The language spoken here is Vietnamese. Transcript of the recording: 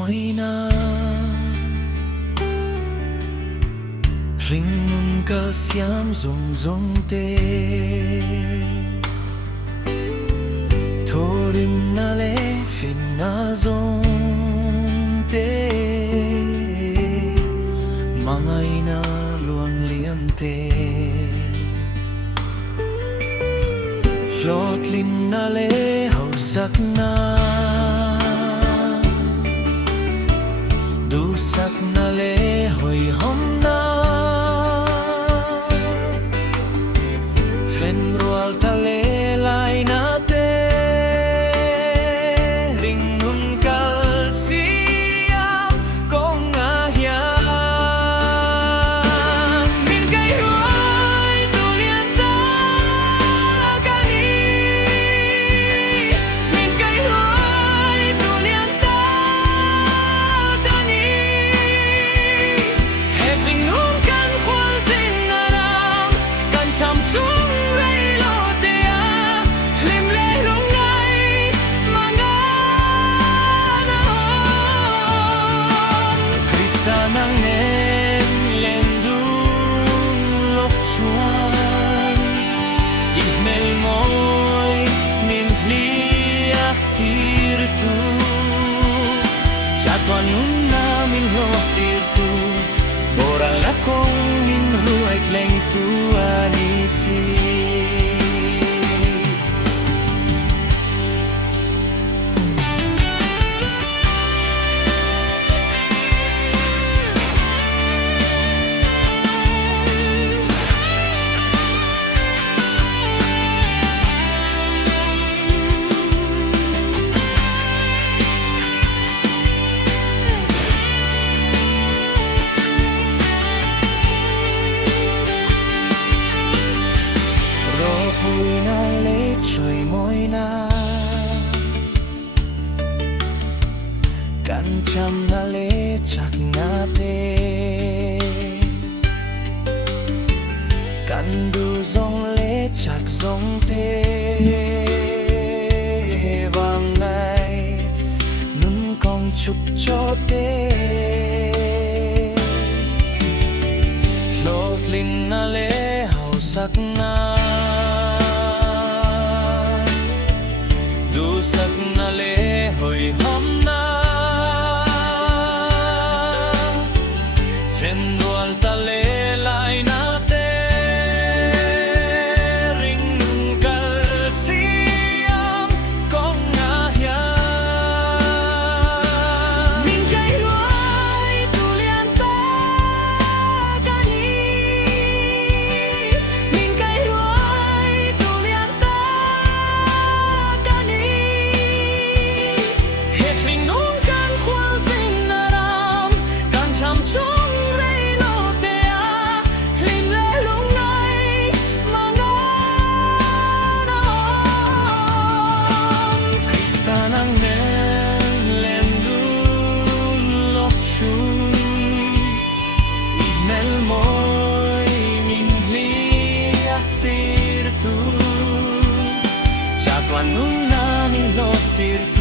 moina ring nun ka siam zong zong te thorin na le fin na zong te mangay na luang liam te Rotlin na le hausak na dusak na le hoy hom na Sven rual ta le lai na te ring nun kal siam kong ahyan min kay ruay tulian ta kani min kay ruay tulian ta kani hes ring nun kan kwal sin naram kan cham sung nang nem len dung lok chuan ihmel moi min hlia tir tu chatuan nun na min lok tir tu boral na kong min ruai tleng tu anisi Choy moi na kan cham na le chak na te kan du zong le chak zong te vang nai nun kong chuk cho te lok lin na le hau sak na dusak na le hoy hom na chen dual ta le lai na te ring kal siam kong ahyan min kay ruay tulian ta kani min kay ruay tulian ta Mel moi min hlia tir tu chatuan nun na min lo tir tu